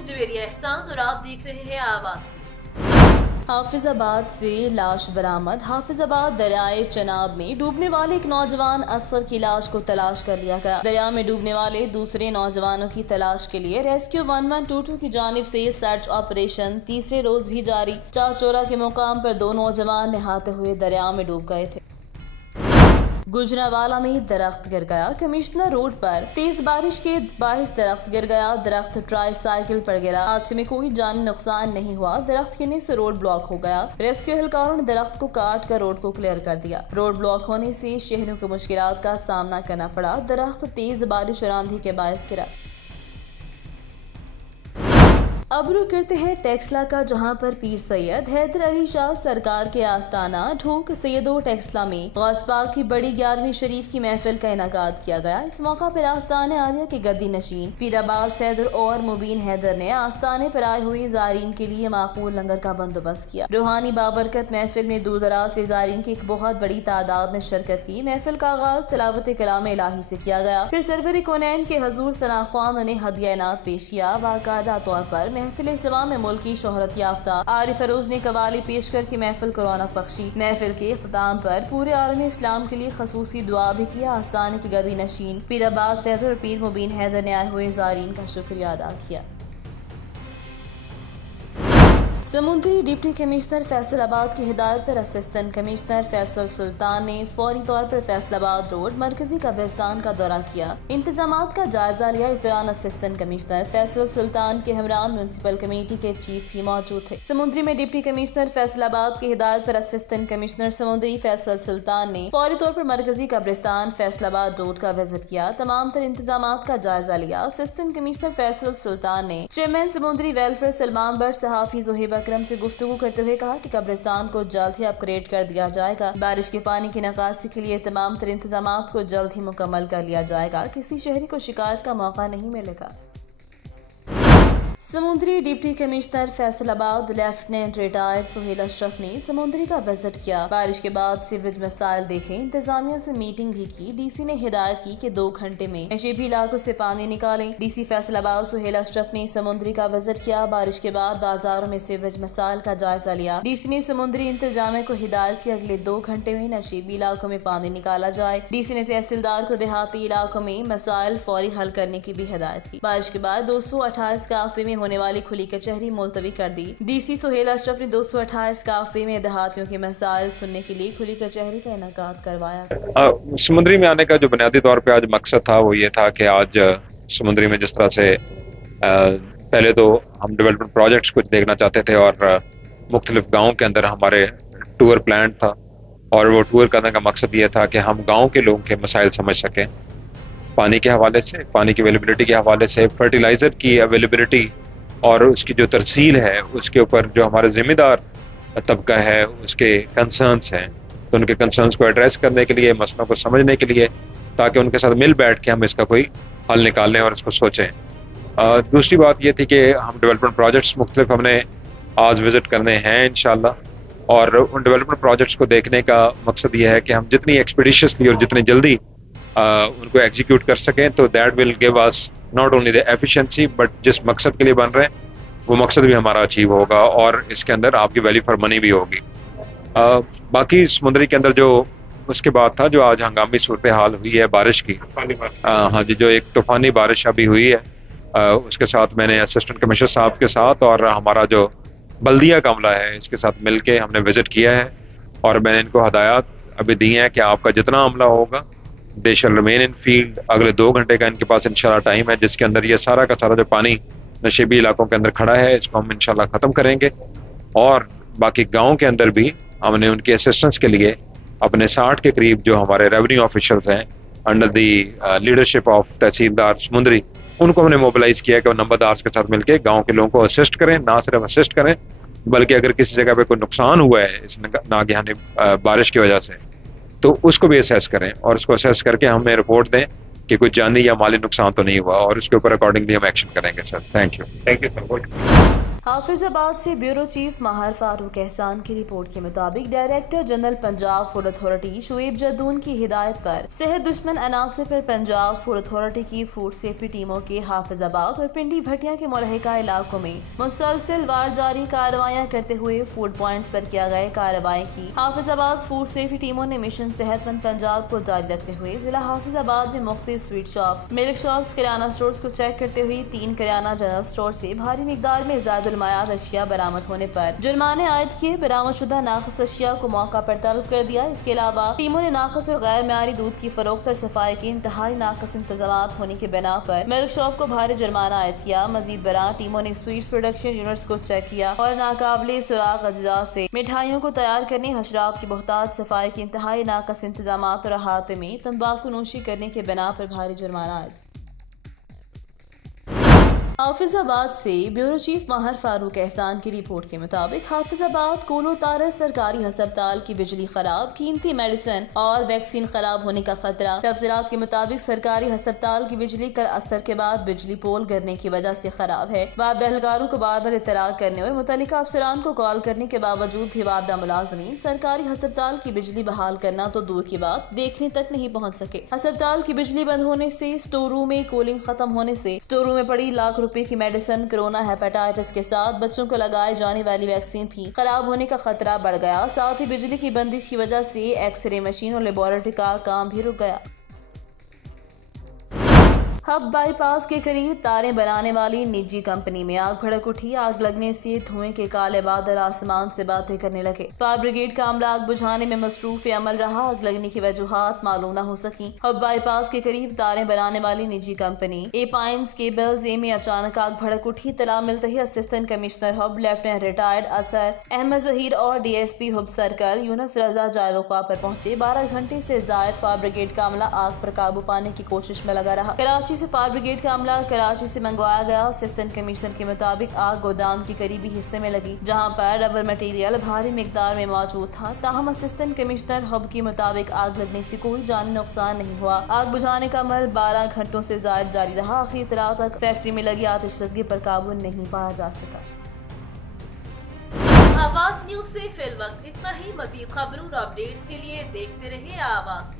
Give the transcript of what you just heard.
हूँ जवेरिया एहसान और आप देख रहे हैं आवाज़ न्यूज़। हाफिजाबाद से लाश बरामद। हाफिजाबाद दरियाए चनाब में डूबने वाले एक नौजवान असगर की लाश को तलाश कर लिया गया। दरिया में डूबने वाले दूसरे नौजवानों की तलाश के लिए रेस्क्यू 1122 की जानिब से सर्च ऑपरेशन तीसरे रोज भी जारी। चाचोरा के मुकाम पर दो नौजवान नहाते हुए दरिया में डूब गए थे। गुजरावाला में दरख्त गिर गया। कमिश्नर रोड पर तेज बारिश के बारिश दरख्त गिर गया। दरख्त ट्राई साइकिल पर गिरा। हादसे में कोई जानी नुकसान नहीं हुआ। दरख्त गिरने से रोड ब्लॉक हो गया। रेस्क्यू एहलकारों ने दरख्त को काट कर रोड को क्लियर कर दिया। रोड ब्लॉक होने से शहरों को मुश्किलात का सामना करना पड़ा। दरख्त तेज बारिश और आंधी के बायस गिरा। अब रुक करते हैं टेक्सला का, जहां पर पीर सैयद हैदर अली शाह सरकार के आस्थाना ढूक सैयदो टेक्सला में गौस पाक की बड़ी 11वीं शरीफ की महफिल का इनेकाद किया गया। इस मौका पर आस्थान आलिया के गद्दी नशीन पीर अब्बास हैदर और मुबीन हैदर ने आस्थाने पर आए हुए ज़ायरीन के लिए माकूल लंगर का बंदोबस्त किया। रूहानी बाबरकत महफिल में दूर दराज से ज़ायरीन की एक बहुत बड़ी तादाद ने शिरकत की। महफिल का आगाज तिलावत कलाम इलाही से किया गया। फिर सरवर कौनैन के हजूर सना ख्वान ने हदिया इनात पेश किया। बाकायदा तौर पर महफिल इस्लाम में मुल्की शोहरत याफ्ता आरिफ फरोज ने कवाली पेश कर की महफिल को रौनक बख्शी। महफिल के इख्तिताम पर पूरे आलम इस्लाम के लिए खसूसी दुआ भी किया। आस्थान के गद्दी नशीन पीर अब्बास हैदर और पीर मुबीन हैदर ने आए हुए ज़ायरीन का शुक्रिया अदा किया। समुद्री डिप्टी कमिश्नर फैसलाबाद की हिदायत पर असिस्टेंट कमिश्नर फैसल सुल्तान ने फौरी तौर पर फैसलाबाद रोड मरकजी कब्रिस्तान का दौरा किया। इंतजामात का जायजा लिया। इस दौरान असिस्टेंट कमिश्नर फैसल सुल्तान के हमरा म्यूनसिपल कमेटी के चीफ भी मौजूद थे। समुद्री में डिप्टी कमिश्नर फैसलाबाद की हिदायत पर असिस्टेंट कमिश्नर समुद्री फैसल सुल्तान ने फौरी तौर पर मरकजी कब्रिस्तान फैसलाबाद रोड का विजिट किया। तमाम तर इंतजामात का जायजा लिया। असिस्टेंट कमिश्नर फैसल सुल्तान ने चेयरमैन समुद्री वेलफेयर सलमान बट सहाफी जोहेब अकरम से गुफ्तगू करते हुए कहा कि कब्रिस्तान को जल्द ही अपग्रेड कर दिया जाएगा। बारिश के पानी की निकासी के लिए तमाम तर इंतजामात को जल्द ही मुकम्मल कर लिया जाएगा। किसी शहरी को शिकायत का मौका नहीं मिलेगा। Samundri deputy commissioner Faisalabad lieutenant retired Suhail Ashraf ने समुद्री का विजिट किया। बारिश के बाद सीवरेज मसाइल देखे। इंतजामिया से मीटिंग भी की। डीसी ने हिदायत की कि 2 घंटे में नशीबी इलाकों से पानी निकालें। डीसी फैसलाबाद सुहेल अशरफ ने समुद्री का विजिट किया। बारिश के बाद बाजारों में सीवरेज मसाइल का जायजा लिया। डीसी ने समुद्री इंतजामिया को हिदायत की अगले 2 घंटे में नशीबी इलाकों में पानी निकाला जाए। डीसी ने तहसीलदार को देहाती इलाकों में मसाइल फौरी हल करने की भी हिदायत की। बारिश के बाद 228 काफे में होने वाली खुली कचहरी मुलतवी कर दी। डीसी सुहेल अशरफ ने 228 काफे में देहातियों के मसाइल सुनने के लिए खुली कचहरी का इनेकाद करवाया। समुद्री में आने का जो बुनियादी तौर पे आज मकसद था वो ये था कि आज समुद्री में जिस तरह से पहले तो हम डेवलपमेंट प्रोजेक्ट्स कुछ देखना चाहते थे और मुख्तलिफ गाँव के अंदर हमारे टूर प्लान था और वो टूर करने का मकसद ये था कि हम गाँव के लोगों के मसाइल समझ सकें, पानी के हवाले से, पानी की अवेलेबिलिटी के हवाले से, फर्टिलाइजर की अवेलेबिलिटी और उसकी जो तरसील है उसके ऊपर जो हमारे जिम्मेदार तबका है उसके कंसर्न्स हैं, तो उनके कंसर्न्स को एड्रेस करने के लिए, मसलों को समझने के लिए, ताकि उनके साथ मिल बैठ के हम इसका कोई हल निकालें और इसको सोचें। दूसरी बात ये थी कि हम डेवलपमेंट प्रोजेक्ट्स मुख्तलिफ हमने आज विज़िट करने हैं इंशाल्लाह, और उन डेवलपमेंट प्रोजेक्ट्स को देखने का मकसद ये है कि हम जितनी एक्सपीडिशियसली और जितनी जल्दी उनको एग्जीक्यूट कर सकें तो that will give us not only the efficiency but जिस मकसद के लिए बन रहे हैं वो मकसद भी हमारा अचीव होगा और इसके अंदर आपकी वैल्यू फॉर मनी भी होगी। बाकी समुद्री के अंदर जो उसके बाद था जो आज हंगामी सूरत हाल हुई है बारिश की, हाँ जी, जो एक तूफानी बारिश अभी हुई है उसके साथ मैंने असिस्टेंट कमिश्नर साहब के साथ और हमारा जो बल्दिया का अमला है इसके साथ मिल के हमने विजिट किया है और मैंने इनको हदायत अभी दी हैं कि आपका जितना अमला होगा दे शैल रिमेन इन फील्ड। अगले 2 घंटे का इनके पास इंशाल्लाह टाइम है जिसके अंदर ये सारा का सारा जो पानी नशीबी इलाकों के अंदर खड़ा है इसको हम इंशाल्लाह ख़त्म करेंगे और बाकी गाँव के अंदर भी हमने उनकी असिस्टेंस के लिए अपने 60 के करीब जो हमारे रेवेन्यू ऑफिशल्स हैं अंडर दी लीडरशिप ऑफ तहसीलदार समुद्री, उनको हमने मोबिलाइज किया कि वो नंबरदार के साथ मिलकर गाँव के लोगों को असिस्ट करें। ना सिर्फ असिस्ट करें बल्कि अगर किसी जगह पे कोई नुकसान हुआ है इस नागहानी बारिश की वजह से तो उसको भी असेस करें और उसको असेस करके हमें रिपोर्ट दें कि कोई जानी या माली नुकसान तो नहीं हुआ और उसके ऊपर अकॉर्डिंगली हम एक्शन करेंगे सर। Thank you sir. حافظ آباد سے بیورو چیف ماہر فاروق احسان کی رپورٹ کے مطابق director general Punjab food authority Shoaib Jadoon کی ہدایت پر صحت دشمن عناصر پر پنجاب فوڈ اتھارٹی کی فوڈ سیفٹی ٹیموں کے حافظ آباد اور پنڈی بھٹیا کے ملحقہ علاقوں میں مسلسل وار جاری کارروائیاں کرتے ہوئے فوڈ پوائنٹس پر کیا گئے کارروائی کی۔ حافظ آباد فوڈ سیفٹی ٹیموں نے مشن صحت مند پنجاب کو جاری رکھتے ہوئے ضلع حافظ آباد میں مختلف سویٹ شاپس، ملک شاپس، کریانہ سٹورز کو چیک کرتے ہوئے 3 کریانہ جنرل سٹور سے بھاری مقدار میں زائد المایات اشیاء برآمد ہونے پر جرمانے عائد کیے۔ برآمد شدہ ناقص اشیاء کو موقع پر تلف کر دیا۔ اس کے علاوہ ٹیموں نے ناقص اور غیر معیاری دودھ کی فروخت اور صفائی کے انتہائی ناقص انتظامات ہونے کی بنا پر ملک شاپ کو بھاری جرمانہ عائد کیا۔ مزید برآں ٹیموں نے سویٹس پروڈکشن یونٹس کو چیک کیا اور ناقابل سراغ اجزاء سے مٹھائیوں کو تیار کرنے، حشرات کی بہتات، صفائی کے انتہائی ناقص انتظامات اور احاطے میں تمباکو نوشی کرنے کے بنا پر بھاری جرمانہ عائد کیا۔ حافظ آباد سے بیورو چیف ماہر فاروق احسان کی رپورٹ کے مطابق حافظ آباد کولو تارر سرکاری ہسپتال کی بجلی خراب، قیمتی میڈیسن اور ویکسین خراب ہونے کا خطرہ۔ تفصیلات کے مطابق سرکاری ہسپتال کی بجلی کل عصر کے بعد بجلی پول گرنے کی وجہ سے خراب ہے۔ واب اہلکاروں کو بار بار اطلاع کرنے اور متعلقہ افسران کو کال کرنے کے باوجود بھی وابدہ ملازمین سرکاری ہسپتال کی بجلی بحال کرنا تو دور کی بات دیکھنے تک نہیں پہنچ سکے۔ ہسپتال کی بجلی بند ہونے سے، اسٹوروں میں کولنگ ختم ہونے سے، اسٹوروں میں پڑی لاکھ روپے کی میڈیسن، کرونا ہیپاٹائٹس کے ساتھ بچوں کو لگائے جانے والی ویکسین بھی خراب ہونے کا خطرہ بڑھ گیا۔ ساتھ ہی بجلی کی بندش کی وجہ سے ایکس رے مشین اور لیبارٹری کا کام بھی رک گیا۔ ہب بائی پاس کے قریب تاریں بنانے والی نجی کمپنی میں آگ بھڑک اٹھی۔ آگ لگنے سے دھوئیں کے کالے بادل آسمان سے باتیں کرنے لگے۔ فائر بریگیڈ کا عملہ آگ بجھانے میں مصروف عمل رہا۔ آگ لگنے کی وجوہات معلوم نہ ہو سکیں۔ ہب بائی پاس کے قریب تاریں بنانے والی نجی کمپنی اے پائنز کیبلز میں اچانک آگ بھڑک اٹھی۔ اطلاع ملتے ہی assistant commissioner Hub lieutenant retired Asar Ahmed Zaheer اور D S P Hub circle Younis Raza جائے وقوع پر پہنچے۔ 12 گھنٹے سے زائد فائر بریگیڈ کا عملہ آگ پر قابو پانے کی کوشش میں لگا رہا۔ کراچی سے فائر بریگیڈ کا عملہ کراچی سے منگوایا گیا۔ اسسٹنٹ کمشنر کے مطابق آگ گودام کے قریبی حصے میں لگی جہاں پر ربر مٹیریل بھاری مقدار میں موجود تھا۔ تاہم اسسٹنٹ کمشنر ہب کے مطابق آگ لگنے سے کوئی جانی نقصان نہیں ہوا۔ آگ بجھانے کا عمل 12 گھنٹوں سے زائد جاری رہا۔ آخری اطلاع تک فیکٹری میں لگی آتش زدگی پر قابو نہیں پایا جا سکا۔ آواز نیوز سے فی الوقت اتنا ہی۔ مزید خبروں اور اپڈیٹس کے لیے دیکھتے رہیے آواز نیوز۔